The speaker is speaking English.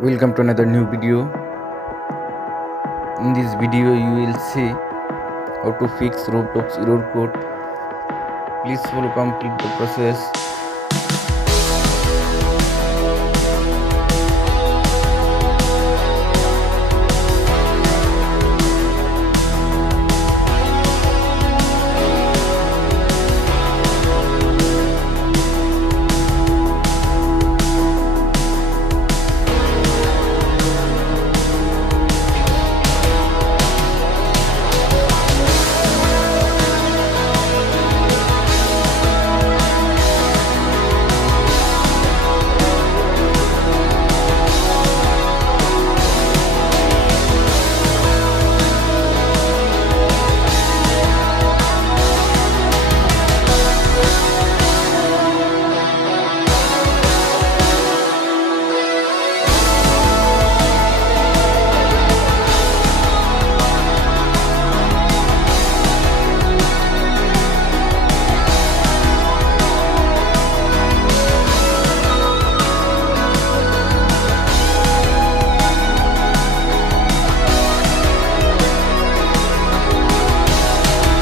Welcome to another new video. In this video you will see how to fix Roblox error code. Please follow complete the process.